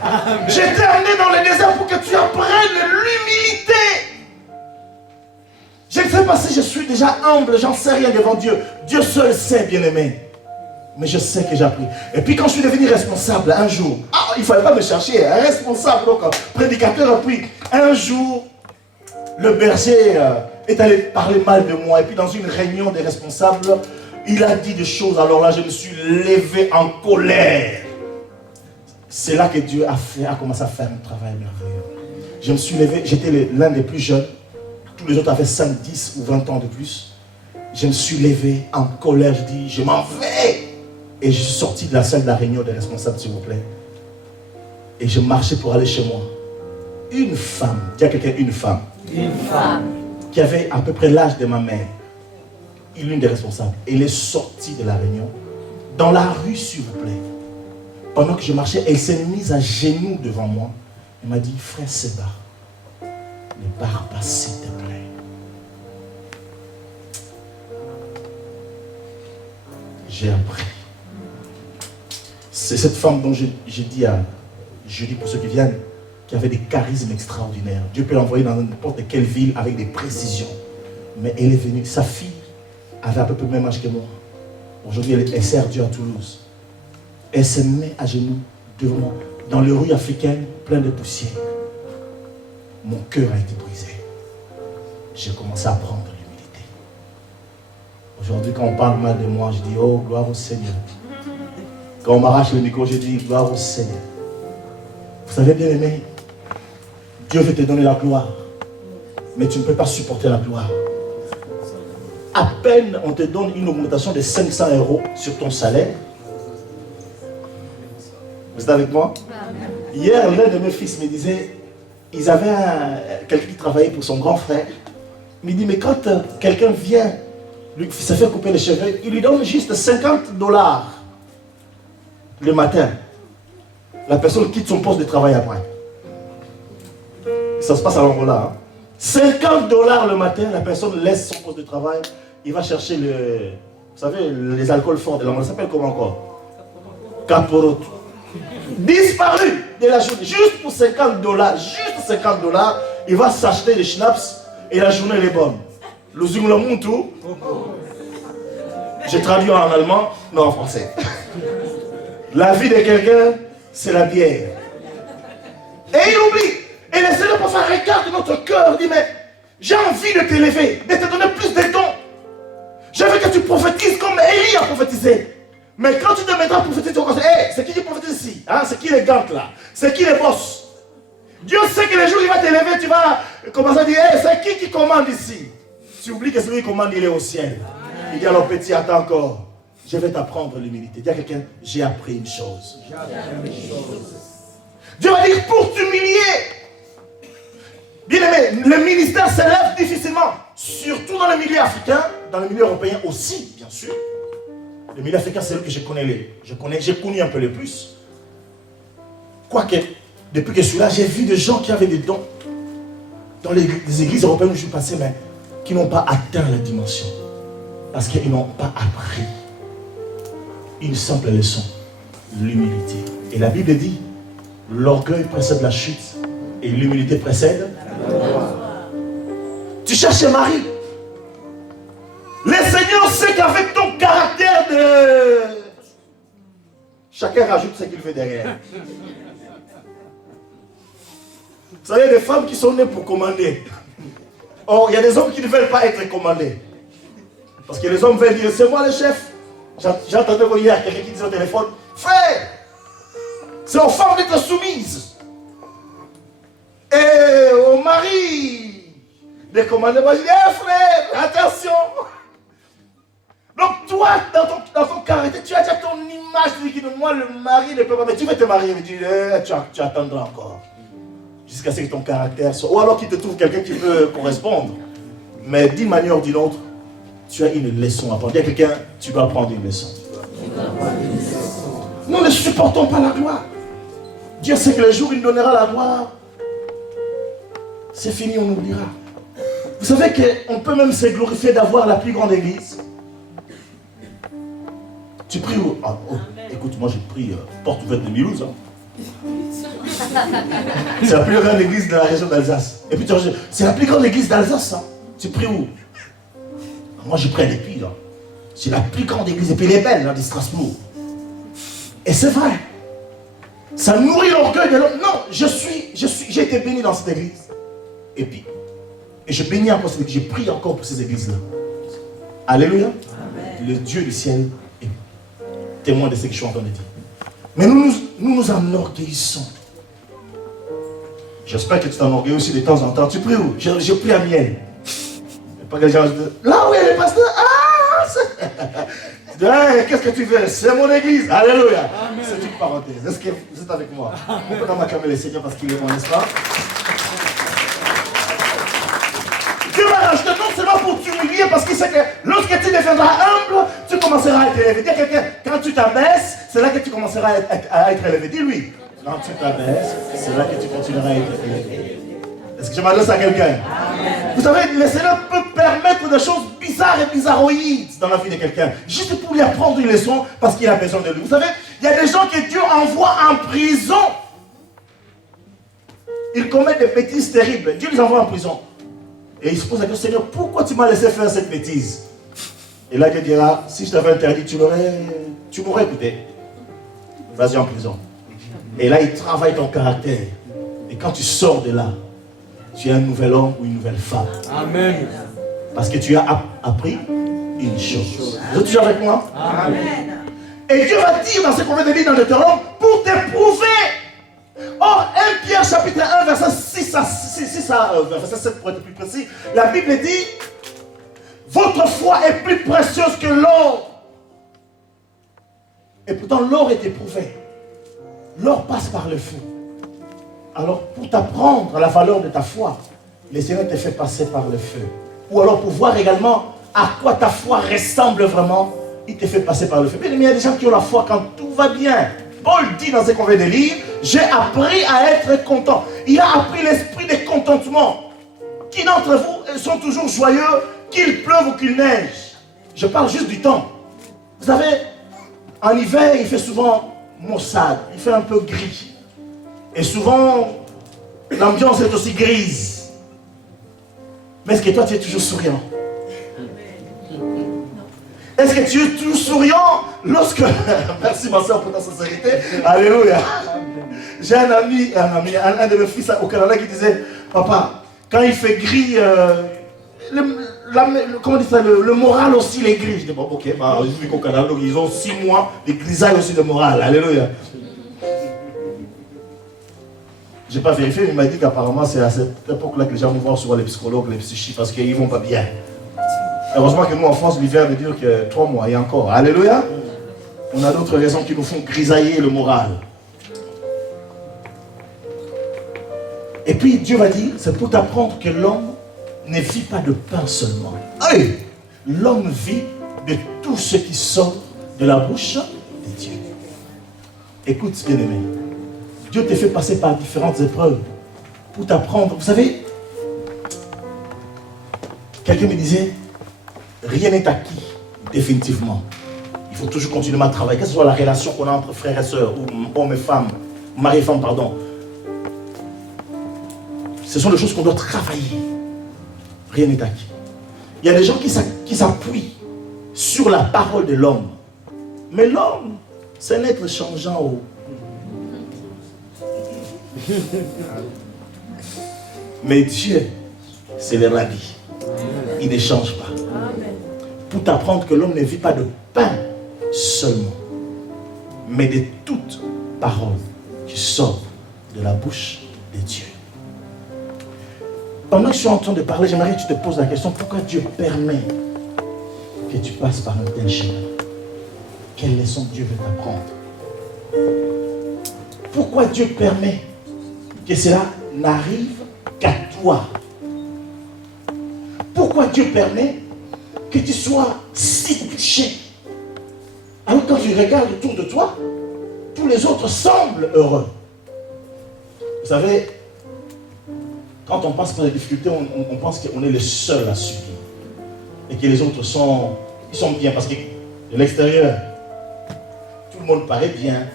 J'étais amené dans le désert pour que tu apprennes l'humilité. Je ne sais pas si je suis déjà humble, j'en sais rien devant Dieu. Dieu seul sait, bien-aimé. Mais je sais que j'ai appris. Et puis quand je suis devenu responsable, un jour, il ne fallait pas me chercher, un responsable, donc prédicateur, et puis un jour, le berger est allé parler mal de moi. Et puis dans une réunion des responsables, il a dit des choses. Alors là, je me suis levé en colère. C'est là que Dieu a commencé à faire un travail merveilleux. Je me suis levé, j'étais l'un des plus jeunes. Tous les autres avaient 5, 10 ou 20 ans de plus. Je me suis levé en colère, je dis, je m'en vais. Et je suis sorti de la salle de la réunion des responsables, s'il vous plaît. Et je marchais pour aller chez moi. Une femme, dis à quelqu'un une femme. Une femme. Qui avait à peu près l'âge de ma mère. L'une des responsables. Elle est sortie de la réunion. Dans la rue, s'il vous plaît. Pendant que je marchais, elle s'est mise à genoux devant moi. Elle m'a dit, frère Seba, ne pars pas s'il te plaît. J'ai appris. C'est cette femme dont j'ai dit pour ceux qui viennent, qui avait des charismes extraordinaires. Dieu peut l'envoyer dans n'importe quelle ville avec des précisions. Mais elle est venue. Sa fille avait à peu près le même âge que moi. Aujourd'hui, elle sert Dieu à Toulouse. Elle se met à genoux devant moi. Dans les rues africaines, plein de poussière. Mon cœur a été brisé. J'ai commencé à prendre l'humilité. Aujourd'hui, quand on parle mal de moi, je dis, oh, gloire au Seigneur. Quand on m'arrache le micro, je dis, gloire au Seigneur. Vous savez, bien aimé, Dieu veut te donner la gloire. Mais tu ne peux pas supporter la gloire. À peine on te donne une augmentation de 500 € sur ton salaire. Vous êtes avec moi? Hier, l'un de mes fils me disait, ils avaient quelqu'un qui travaillait pour son grand frère. Il me dit, mais quand quelqu'un vient, lui, se fait couper les cheveux, il lui donne juste $50 le matin. La personne quitte son poste de travail après. Ça se passe à l'Angola. Hein. $50 le matin, la personne laisse son poste de travail, il va chercher vous savez, les alcools forts de l'Angola, ça s'appelle comment encore? Caporoto. Disparu de la journée, juste pour $50, juste $50, il va s'acheter des schnapps et la journée elle est bonne. Le zunglamuntu, j'ai traduit en allemand, non en français. La vie de quelqu'un, c'est la bière. Et il oublie. Et le Seigneur pour faire regarde notre cœur, dit mais j'ai envie de t'élever, de te donner plus de dons. Je veux que tu prophétises comme Élie a prophétisé. Mais quand tu te mettras à prophétiser, tu vas dire, hey, c'est qui prophétise ici? Hein? C'est qui les gantes là? C'est qui les boss? Dieu sait que les jours où il va t'élever, tu vas commencer à dire, hey, c'est qui commande ici? Tu oublies que celui qui commande, il est au ciel. Il dit alors petit, attends encore. Je vais t'apprendre l'humilité. Dis à quelqu'un, j'ai appris une chose. Dieu va dire pour t'humilier. Bien aimé, le ministère s'élève difficilement. Surtout dans le milieu africain, dans le milieu européen aussi, bien sûr. Le milieu africain, c'est celui que j'ai connu un peu le plus. Quoique, depuis que je suis là, j'ai vu des gens qui avaient des dons dans les églises européennes où je suis passé, mais qui n'ont pas atteint la dimension. Parce qu'ils n'ont pas appris une simple leçon, l'humilité. Et la Bible dit, l'orgueil précède la chute et l'humilité précède la gloire. Tu cherches Marie. Le Seigneur sait qu'avec ton caractère de... Chacun rajoute ce qu'il veut derrière. Vous savez, il y a des femmes qui sont nées pour commander. Or, il y a des hommes qui ne veulent pas être commandés. Parce que les hommes veulent dire, c'est moi le chef. J'entendais hier quelqu'un qui disait au téléphone, frère, c'est aux femmes d'être soumises. Et au mari de commander. Moi je dis, hey, frère, attention. Donc toi, dans ton caractère, tu as déjà ton image, tu dis que moi le mari ne peut pas, mais tu veux te marier, mais tu attendras encore. Jusqu'à ce que ton caractère soit... Ou alors qu'il te trouve quelqu'un qui peut correspondre. Mais d'une manière ou d'une autre, tu as une leçon à apprendre. Dis à quelqu'un, tu vas apprendre une leçon. Nous ne supportons pas la gloire. Dieu sait que le jour où il nous donnera la gloire, c'est fini, on oubliera. Vous savez qu'on peut même se glorifier d'avoir la plus grande église. Tu pries où? Écoute, moi j'ai pris porte ouverte de Mulhouse. Hein. C'est la plus grande église de la région d'Alsace. Et puis c'est la plus grande église d'Alsace. Hein. Tu pries où? Moi j'ai pris à l'Épi. C'est la plus grande église. Et puis elle est belle, là, de Strasbourg. Et c'est vrai. Ça nourrit l'orgueil de l'homme. Non, j'ai été béni dans cette église. Et puis, je bénis encore cette église. Je prie encore pour ces églises-là. Alléluia. Amen. Le Dieu du ciel est témoin de ce que je suis en train de dire. Mais nous enorgueillissons. J'espère que tu t'enorgueillis aussi de temps en temps. Tu pries où? Je prie à Miel. Pas que les gens disent, là où il y a les pasteurs, qu'est-ce que tu veux? C'est mon église. Alléluia. C'est une parenthèse. Est-ce que vous êtes avec moi? On peut m'acclamer le Seigneur parce qu'il est bon, n'est-ce pas? Dieu va rajouter non seulement pour t'humilier, parce qu'il sait que lorsque tu deviendras humble, tu commenceras à être élevé. Dis à quelqu'un, quand tu t'abaisses, c'est là que tu commenceras à être élevé. Dis-lui, quand tu t'abaisses, c'est là que tu continueras à être élevé. Est-ce que je m'adresse à quelqu'un? Vous savez, le Seigneur peut permettre des choses bizarres et bizarroïdes dans la vie de quelqu'un, juste pour lui apprendre une leçon, parce qu'il a besoin de lui. Vous savez, il y a des gens que Dieu envoie en prison. Ils commettent des bêtises terribles. Dieu les envoie en prison. Et il se pose la question, Seigneur, pourquoi tu m'as laissé faire cette bêtise? Et là, Dieu dira, si je t'avais interdit, tu m'aurais écouté. Vas-y en prison. Et là, il travaille ton caractère. Et quand tu sors de là, tu es un nouvel homme ou une nouvelle femme. Amen. Parce que tu as appris une chose. Vous êtes toujours avec moi? Amen. Et Dieu va dire dans ce qu'on vient de lire dans Deutéronome, pour t'éprouver. Or, 1 Pierre chapitre 1, verset 6 verset 7 pour être plus précis, la Bible dit, votre foi est plus précieuse que l'or. Et pourtant, l'or est éprouvé. L'or passe par le feu. Alors, pour t'apprendre la valeur de ta foi, le Seigneur te fait passer par le feu. Ou alors, pour voir également à quoi ta foi ressemble vraiment, il te fait passer par le feu. Mais il y a des gens qui ont la foi quand tout va bien. Paul dit dans ce qu'on vient de lire, j'ai appris à être content. Il a appris l'esprit de contentement. Qui d'entre vous sont toujours joyeux, qu'il pleuve ou qu'il neige? Je parle juste du temps. Vous savez, en hiver, il fait souvent maussade, il fait un peu gris. Et souvent, l'ambiance est aussi grise. Mais est-ce que toi, tu es toujours souriant? Est-ce que tu es toujours souriant lorsque... Merci ma soeur pour ta sincérité. Alléluia. J'ai un de mes fils au Canada qui disait, papa, quand il fait gris, comment dit ça, le moral aussi, il est gris. Je dis, bon, ok, bah, j'ai vu qu'au Canada, donc, ils ont 6 mois de grisaille aussi de moral. Alléluia. Je n'ai pas vérifié, mais il m'a dit qu'apparemment, c'est à cette époque-là que les gens vont voir souvent les psychologues, les psychiatres, parce qu'ils ne vont pas bien. Heureusement que nous, en France, l'hiver veut dire que 3 mois et encore. Alléluia. On a d'autres raisons qui nous font grisailler le moral. Et puis Dieu va dire, c'est pour t'apprendre que l'homme ne vit pas de pain seulement. Hey, l'homme vit de tout ce qui sort de la bouche de Dieu. Écoute, bien-aimé, Dieu te fait passer par différentes épreuves pour t'apprendre. Vous savez, quelqu'un me disait, rien n'est acquis définitivement. Il faut toujours continuer à travailler, que ce soit la relation qu'on a entre frères et sœurs, ou hommes et femmes, mari et femme, pardon. Ce sont des choses qu'on doit travailler. Rien n'est acquis. Il y a des gens qui s'appuient sur la parole de l'homme. Mais l'homme, c'est un être changeant. Mais Dieu, c'est le rabbi. Il ne change pas. Pour t'apprendre que l'homme ne vit pas de pain seulement, mais de toute parole qui sort de la bouche de Dieu. Pendant que je suis en train de parler, j'aimerais que tu te poses la question, pourquoi Dieu permet que tu passes par un tel chemin? Quelle leçon Dieu veut t'apprendre? Pourquoi Dieu permet que cela n'arrive qu'à toi? Pourquoi Dieu permet que tu sois si touché? Alors quand tu regardes autour de toi, tous les autres semblent heureux. Vous savez, quand on passe par les difficultés, on pense qu'on est le seul à subir. Et que les autres sont bien. Parce que de l'extérieur, tout le monde paraît bien.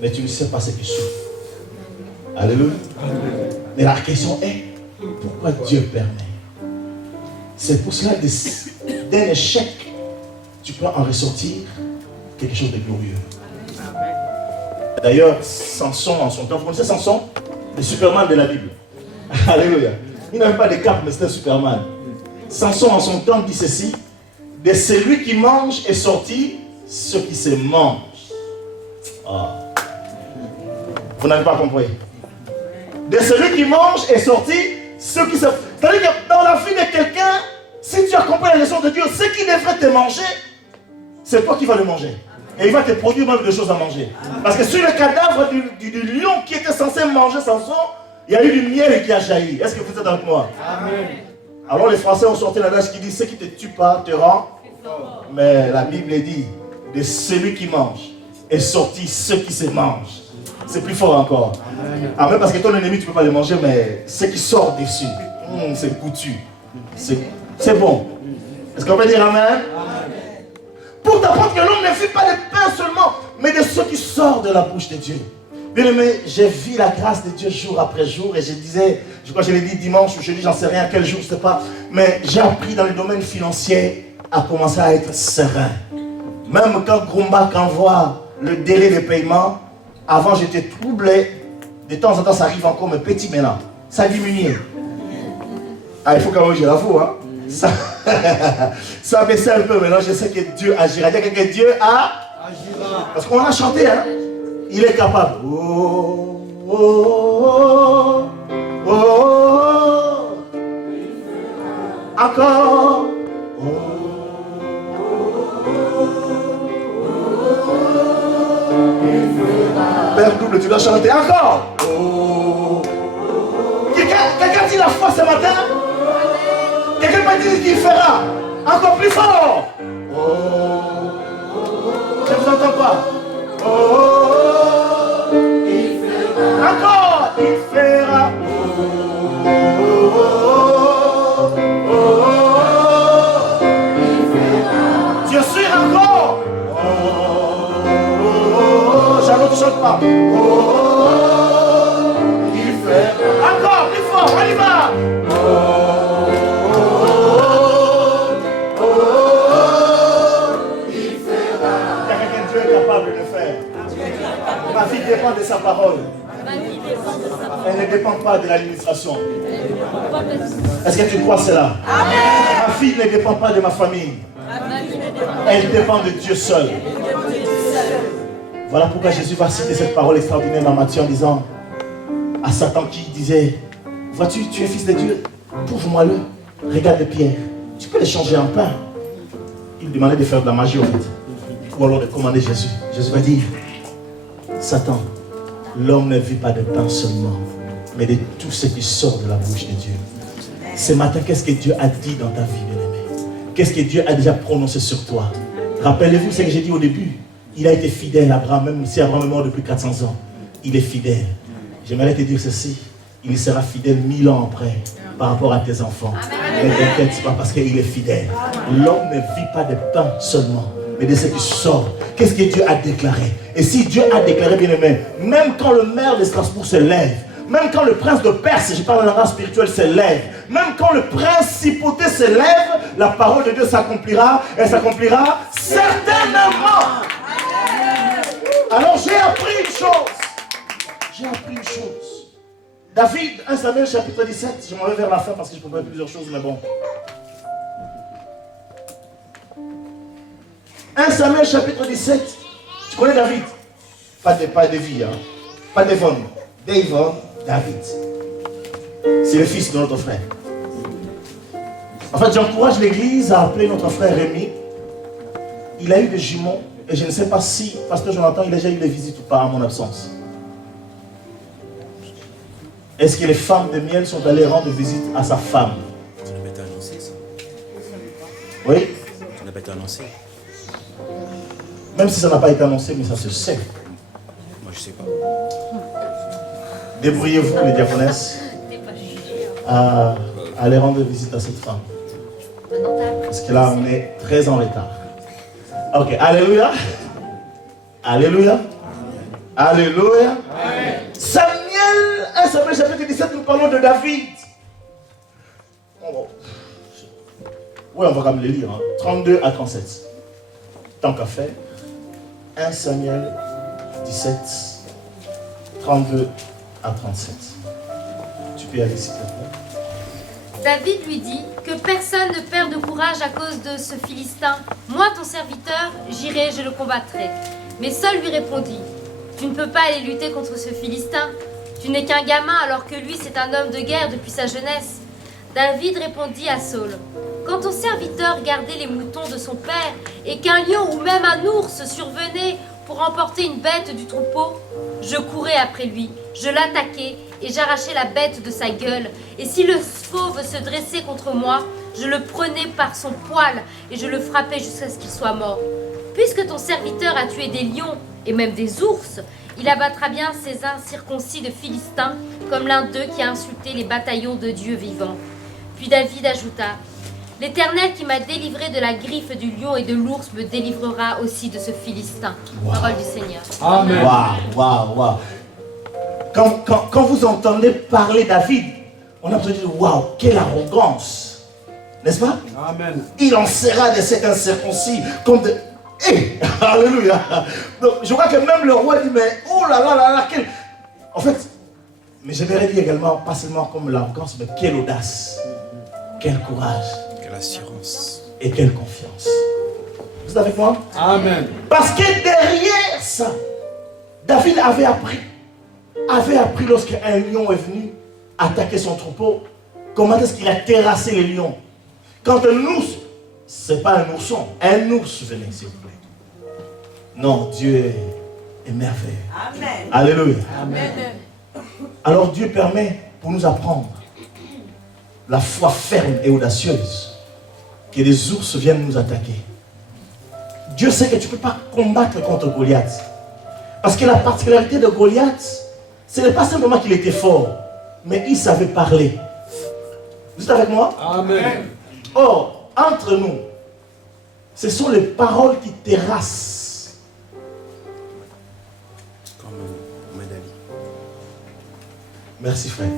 Mais tu ne sais pas ce qu'ils souffrent. Alléluia. Mais la question est, pourquoi Dieu permet? C'est pour cela que d'un échec, tu peux en ressortir quelque chose de glorieux. D'ailleurs, Samson en son temps, vous connaissez Samson? Le Superman de la Bible. Alléluia. Il n'avait pas de cape, mais c'était un Superman. Samson en son temps dit ceci: de celui qui mange est sorti ce qui se mange. Ah. Vous n'avez pas compris. De celui qui mange est sorti ce qui se... C'est-à-dire que dans la vie de quelqu'un, si tu as compris la leçon de Dieu, ce qui devrait te manger, c'est toi qui vas le manger. Et il va te produire même des choses à manger. Parce que sur le cadavre du lion qui était censé manger Samson, il y a eu du miel qui a jailli. Est-ce que vous êtes avec moi? Amen. Alors les Français ont sorti l'adage qui dit, ce qui ne te tue pas te rend. Mais la Bible dit, de celui qui mange est sorti ce qui se mange. C'est plus fort encore. Amen, parce que ton ennemi, tu ne peux pas le manger, mais ce qui sort dessus, c'est goûtu. C'est bon. Est-ce qu'on peut dire amen? Pour t'apprendre que l'homme ne vit pas de pain seulement, mais de ce qui sort de la bouche de Dieu. Bien aimé, j'ai vu la grâce de Dieu jour après jour, et je disais, je crois que je l'ai dit dimanche ou jeudi, j'en sais rien, quel jour, je ne sais pas, mais j'ai appris dans le domaine financier à commencer à être serein. Même quand Grumbac envoie le délai de paiement, avant j'étais troublé, de temps en temps ça arrive encore, mais petit maintenant, ça a diminué. Ah, il faut quand même que je l'avoue, hein. Ça baissait un peu, maintenant je sais que Dieu agira. Il y a que Dieu agira. Parce qu'on a chanté, hein. Il est capable. Oh, oh, oh, oh, encore. Oh, oh, oh, il fera. Verbe double, tu dois chanter encore. Oh. Quelqu'un dit la foi ce matin? Quelqu'un m'a dit qu'il fera. Encore plus fort. Oh. Je ne vous entends pas. Oh. Il fera. Encore. Il fera. Dieu sûr encore. J'avoue, tu ne chantes pas. Il fait. Encore, plus fort, on y va. Il fera. Il y a quelqu'un Dieu est capable de le faire. Ma vie dépend de sa parole. Elle ne dépend pas de l'administration. Est-ce que tu crois cela? Ma fille ne dépend pas de ma famille. Elle dépend de Dieu seul. Voilà pourquoi Jésus va citer cette parole extraordinaire dans Matthieu en disant à Satan qui disait, vois-tu, tu es fils de Dieu, prouve-moi-le. Regarde les pierres, tu peux les changer en pain. Il demandait de faire de la magie en fait. Ou alors de commander Jésus. Jésus va dire, Satan, l'homme ne vit pas de pain seulement, mais de tout ce qui sort de la bouche de Dieu. Ce matin, qu'est-ce que Dieu a dit dans ta vie, bien-aimé? Qu'est-ce que Dieu a déjà prononcé sur toi? Rappelez-vous ce que j'ai dit au début. Il a été fidèle, Abraham, même si Abraham est mort depuis 400 ans. Il est fidèle. J'aimerais te dire ceci. Il sera fidèle 1000 ans après par rapport à tes enfants. Ne t'inquiète pas parce qu'il est fidèle. L'homme ne vit pas de pain seulement, mais de ce qui sort. Qu'est-ce que Dieu a déclaré? Et si Dieu a déclaré, bien-aimé, même quand le maire de Strasbourg se lève, même quand le prince de Perse, je parle de langage spirituel, se lève, même quand le principauté se lève, la parole de Dieu s'accomplira, elle s'accomplira certainement. Alors j'ai appris une chose. J'ai appris une chose. David, 1 Samuel chapitre 17, je m'en vais vers la fin parce que je peux faire plusieurs choses, mais bon. 1 Samuel chapitre 17, tu connais David? Pas de vie, hein? Pas d'Evon. D'Evon, David. C'est le fils de notre frère. En fait, j'encourage l'église à appeler notre frère Rémi. Il a eu des jumeaux. Et je ne sais pas si, pasteur Jonathan, il a déjà eu des visites ou pas à mon absence. Est-ce que les femmes de miel sont allées rendre visite à sa femme? Ça n'a pas été annoncé, ça? Oui? Ça n'a pas été annoncé? Même si ça n'a pas été annoncé, mais ça se sait. Moi, je sais pas. Débrouillez-vous, les diaconesses, à aller rendre visite à cette femme. Parce que là, on est très en retard. Ok, alléluia. Alléluia. Alléluia. Samuel, 1 Samuel chapitre 17, nous parlons de David. Oui, on va quand même les lire. 32 à 37. Tant qu'à faire. 1 Samuel 17, 32 à 37. Tu peux y aller s'il te plaît. David lui dit que personne ne perde courage à cause de ce Philistin. Moi, ton serviteur, j'irai, je le combattrai. Mais Saul lui répondit, tu ne peux pas aller lutter contre ce Philistin. Tu n'es qu'un gamin alors que lui, c'est un homme de guerre depuis sa jeunesse. David répondit à Saul, quand ton serviteur gardait les moutons de son père et qu'un lion ou même un ours survenait pour emporter une bête du troupeau, je courais après lui, je l'attaquais et j'arrachais la bête de sa gueule. Et si le fauve se dressait contre moi, je le prenais par son poil et je le frappais jusqu'à ce qu'il soit mort. Puisque ton serviteur a tué des lions et même des ours, il abattra bien ces incirconcis de Philistins comme l'un d'eux qui a insulté les bataillons de Dieu vivant. Puis David ajouta, l'Éternel qui m'a délivré de la griffe du lion et de l'ours me délivrera aussi de ce Philistin. Wow. Parole du Seigneur. Amen. Waouh. Quand vous entendez parler David, on a besoin de dire waouh, quelle arrogance. N'est-ce pas? Amen. Il en sera de cet incirconcis comme de... Hey, alléluia. Donc, je vois que même le roi dit, mais oh là là là là, quel... En fait, mais je verrais dire également, pas seulement comme l'arrogance, mais quelle audace, quel courage. Quelle assurance. Et quelle confiance. Vous êtes avec moi? Amen. Parce que derrière ça, David avait appris lorsqu'un lion est venu attaquer son troupeau, comment est-ce qu'il a terrassé les lions. Quand un ours, c'est pas un ourson, un ours venait, s'il vous plaît. Non, Dieu et merveilleux. Amen. Alléluia. Amen. Alors Dieu permet pour nous apprendre la foi ferme et audacieuse que les ours viennent nous attaquer. Dieu sait que tu ne peux pas combattre contre Goliath. Parce que la particularité de Goliath, ce n'est pas simplement qu'il était fort, mais il savait parler. Vous êtes avec moi? Amen. Or, entre nous, ce sont les paroles qui terrassent. Comme Mohamed Ali. Merci frère.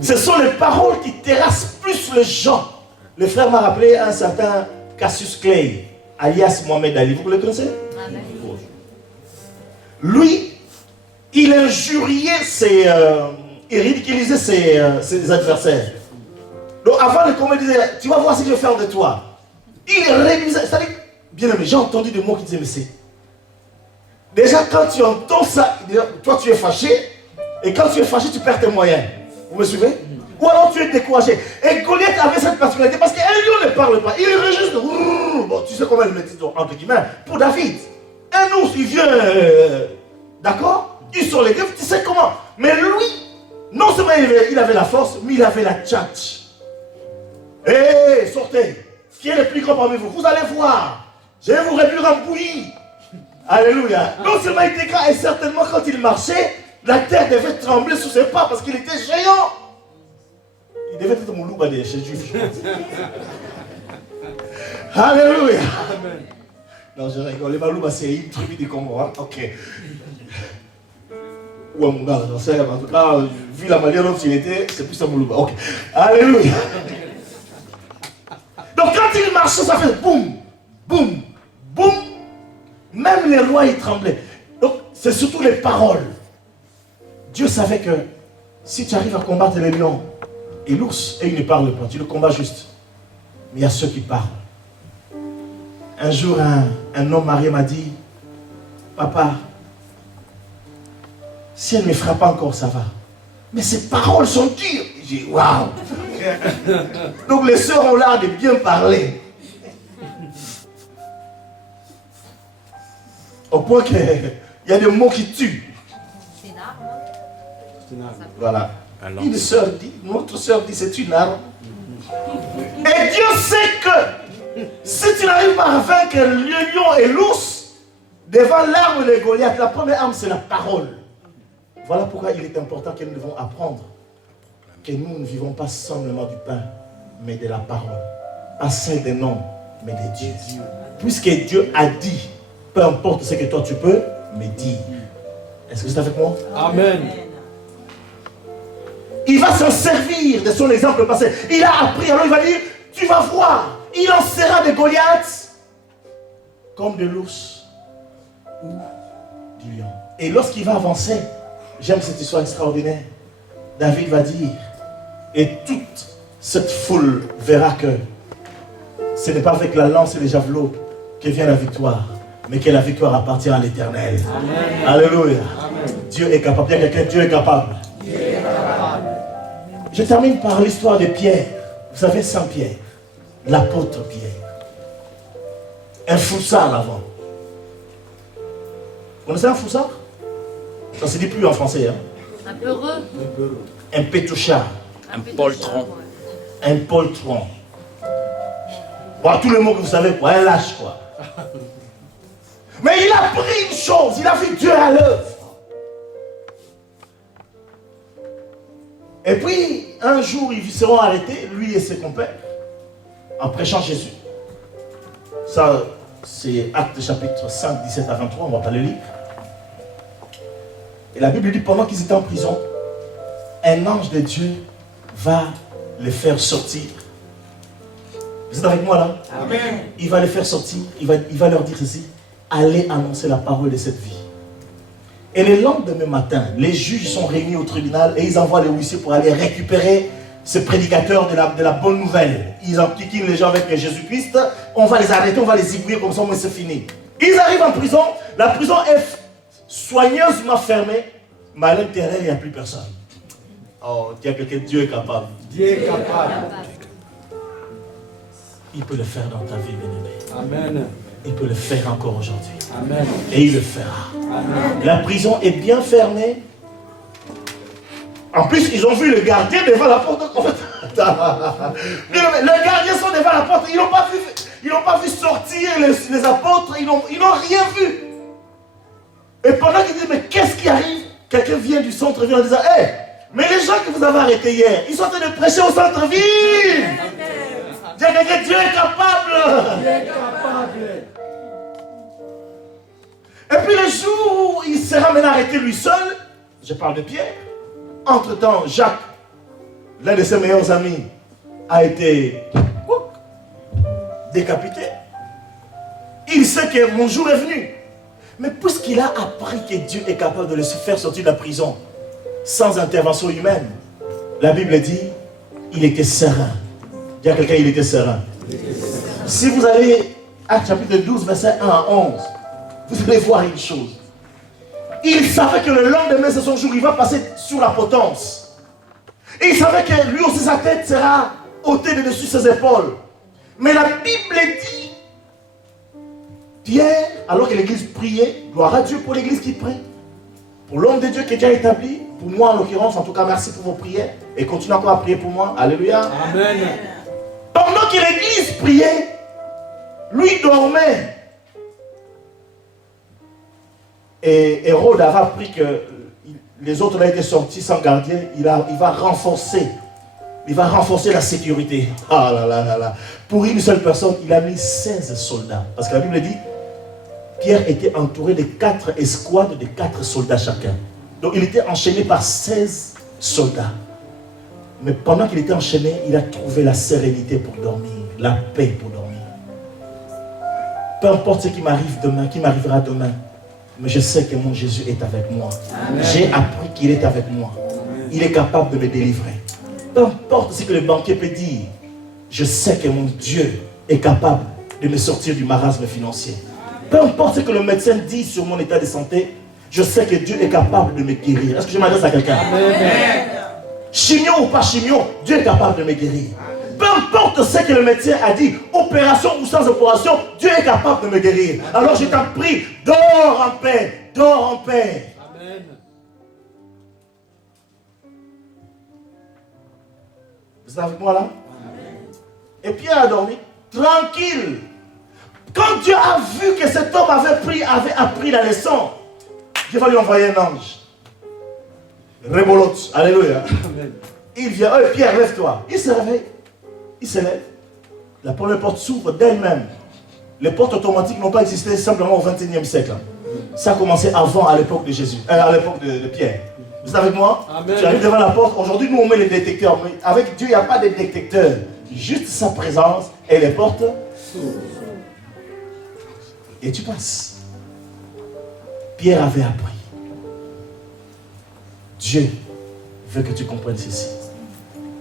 Ce sont les paroles qui terrassent plus les gens. Le frère m'a rappelé un certain Cassius Clay, alias Mohamed Ali. Vous le connaissez? Amen. Lui, il injuriait il ridiculisait ses adversaires. Donc avant le combat, il disait, tu vas voir ce que je vais faire de toi. Il réduisait. C'est-à-dire, bien aimé, j'ai entendu des mots qui disaient, mais c'est... Déjà, quand tu entends ça, toi tu es fâché, et quand tu es fâché, tu perds tes moyens. Vous me suivez? Ou alors tu es découragé. Et Goliath avait cette particularité, parce qu'un lion ne parle pas. Il est juste... Bon, tu sais comment il le dit entre guillemets. Pour David, un ours, il vient... D'accord? Il sort les griffes, tu sais comment. Mais lui, non seulement il avait la force, mais il avait la tchatch. Hé, sortez. Qui est le plus grand parmi vous? Vous allez voir. Je vais vous réduire en bouillie. Alléluia. Non seulement il était grand, et certainement quand il marchait, la terre devait trembler sous ses pas parce qu'il était géant. Il devait être mon loup chez Juif, je pense. Alléluia. Non, je rigole. Les Malouba, c'est une tribu du Congo. Hein? Ok. Ouais, mon gars, j'en sais. En tout cas, vu la manière dont il était, c'est plus un Malouba. Ok. Alléluia. Donc, quand il marchait, ça fait boum, boum, boum. Même les rois, ils tremblaient. Donc, c'est surtout les paroles. Dieu savait que si tu arrives à combattre les lions et l'ours, et il ne parle pas, tu le combats juste. Mais il y a ceux qui parlent. Un jour, un homme marié m'a dit, papa, si elle ne me frappe pas encore, ça va. Mais ses paroles sont dures. J'ai dit, waouh. Donc les sœurs ont l'art de bien parler. Au point qu'il y a des mots qui tuent. C'est une arme. C'est une arme. Voilà. Alors, Une sœur dit, notre sœur dit, c'est une arme. Et Dieu sait que si tu n'arrives pas à vaincre le lion et l'ours, devant l'arme de Goliath, la première arme c'est la parole. Voilà pourquoi il est important que nous devons apprendre que nous ne vivons pas simplement du pain, mais de la parole. Pas celle des noms, mais de Dieu. Puisque Dieu a dit, peu importe ce que toi tu peux, mais dis. Est-ce que vous êtes avec moi? Amen. Il va s'en servir de son exemple passé. Il a appris, alors il va dire, tu vas voir, il en sera de Goliath comme de l'ours ou du lion. Et lorsqu'il va avancer, j'aime cette histoire extraordinaire, David va dire, et toute cette foule verra que ce n'est pas avec la lance et les javelots que vient la victoire, mais que la victoire appartient à l'Éternel. Alléluia. Amen. Dieu est capable. Bien quelqu'un, Dieu est capable. Dieu est capable. Je termine par l'histoire de Pierre. Vous savez, Saint Pierre, l'apôtre Pierre. Un foussard avant. Vous connaissez un foussard? Ça ne se dit plus en français. Hein? Un peureux. Un pétouchard. un poltron. Un poltron. Voilà tous les mots que vous savez, quoi. Un lâche, quoi. Mais il a pris une chose, il a vu Dieu à l'œuvre. Et puis, un jour, ils seront arrêtés, lui et ses compères, en prêchant Jésus. Ça, c'est Actes chapitre 5, 17 à 23, on ne va pas le lire. Et la Bible dit, pendant qu'ils étaient en prison, un ange de Dieu va les faire sortir. Vous êtes avec moi là? Amen. Il va les faire sortir, il va leur dire ici, allez annoncer la parole de cette vie. Et le lendemain matin, les juges sont réunis au tribunal et ils envoient les huissiers pour aller récupérer ces prédicateurs de la bonne nouvelle. Ils enquiquinent les gens avec Jésus-Christ, on va les arrêter, on va les ébouiller comme ça, mais c'est fini. Ils arrivent en prison, la prison est soigneusement fermée, mais à l'intérieur, il n'y a plus personne. Oh, dis à quelqu'un, Dieu est capable. Dieu est capable. Il peut le faire dans ta vie, bien-aimé. Amen. il peut le faire encore aujourd'hui. Amen. Et il le fera. Amen. La prison est bien fermée. En plus, ils ont vu le gardien devant la porte. En fait, les gardiens sont devant la porte. Ils n'ont pas vu sortir les apôtres. Ils n'ont rien vu. Et pendant qu'ils disent, mais qu'est-ce qui arrive? Quelqu'un vient du centre-ville en disant, hé, mais les gens que vous avez arrêtés hier, ils sont en train de prêcher au centre-ville. Dis à quelqu'un, Dieu est capable. Dieu est capable. Et puis le jour où il sera maintenant arrêté lui seul, je parle de Pierre. Entre-temps, Jacques, l'un de ses meilleurs amis, a été décapité. Il sait que mon jour est venu. Mais puisqu'il a appris que Dieu est capable de le faire sortir de la prison sans intervention humaine, la Bible dit, il était serein. Dis à quelqu'un, il était serein. Si vous allez à chapitre 12, verset 1 à 11, vous allez voir une chose. Il savait que le lendemain de son jour, il va passer sur la potence. Et il savait que lui aussi, sa tête sera ôtée de dessus ses épaules. Mais la Bible dit, Pierre, alors que l'église priait, gloire à Dieu pour l'église qui prie, pour l'homme de Dieu qui est déjà établi, pour moi en l'occurrence, en tout cas merci pour vos prières, et continuez encore à prier pour moi, alléluia. Amen. Pendant que l'église priait, lui dormait. Et Hérode avait appris que les autres là étaient sortis sans gardien. Il va renforcer la sécurité. Ah là là là là. Pour une seule personne, il a mis 16 soldats. Parce que la Bible dit, Pierre était entouré de 4 escouades de 4 soldats chacun. Donc il était enchaîné par 16 soldats. Mais pendant qu'il était enchaîné, il a trouvé la sérénité pour dormir, la paix pour dormir. Peu importe ce qui m'arrive demain, qui m'arrivera demain, mais je sais que mon Jésus est avec moi. J'ai appris qu'il est avec moi. Il est capable de me délivrer. Peu importe ce que le banquier peut dire, je sais que mon Dieu est capable de me sortir du marasme financier. Peu importe ce que le médecin dit sur mon état de santé, je sais que Dieu est capable de me guérir. Est-ce que je m'adresse à quelqu'un? Chimio ou pas chimio, Dieu est capable de me guérir. Peu importe ce que le médecin a dit, opération ou sans opération, Dieu est capable de me guérir. Alors je t'en prie, dors en paix, dors en paix. Amen. Vous êtes avec moi là? Amen. Et Pierre a dormi, tranquille. Quand Dieu a vu que cet homme avait appris la leçon, Dieu va lui envoyer un ange. Rebolote, alléluia. Amen. Il vient, oh Pierre, lève-toi. Il se réveille, il se lève. La première porte s'ouvre d'elle-même. Les portes automatiques n'ont pas existé simplement au XXIe siècle. Ça a commencé avant, à l'époque de Jésus, à l'époque de Pierre. Vous êtes avec moi? Amen. Tu arrives devant la porte. Aujourd'hui, nous on met les détecteurs. Mais avec Dieu, il n'y a pas de détecteur. Juste sa présence et les portes s'ouvrent. Et tu passes. Pierre avait appris. Dieu veut que tu comprennes ceci.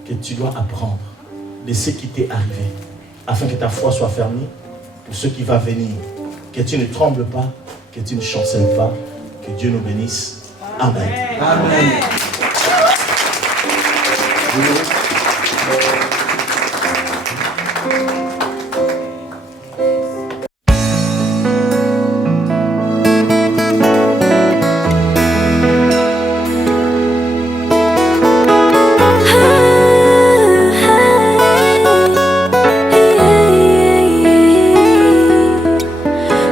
Que tu dois apprendre de ce qui t'est arrivé. Afin que ta foi soit fermée pour ce qui va venir. Que tu ne trembles pas. Que tu ne chancelles pas. Que Dieu nous bénisse. Amen. Amen.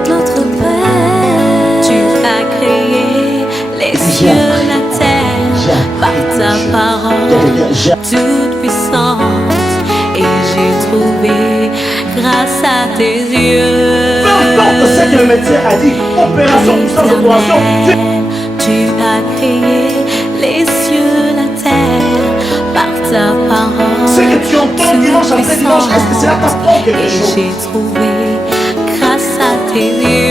Notre Père, tu as créé les cieux, la terre, par ta parole toute puissante. Et j'ai trouvé grâce à tes yeux. Peu importe ce que le médecin a dit, opération ou sans opération, Dieu. Tu as créé les cieux, la terre, par ta parole. Ce que tu entends dimanche après dimanche, est-ce que cela t'apprend quelque Et chose? j'ai trouvé grâce à tes yeux.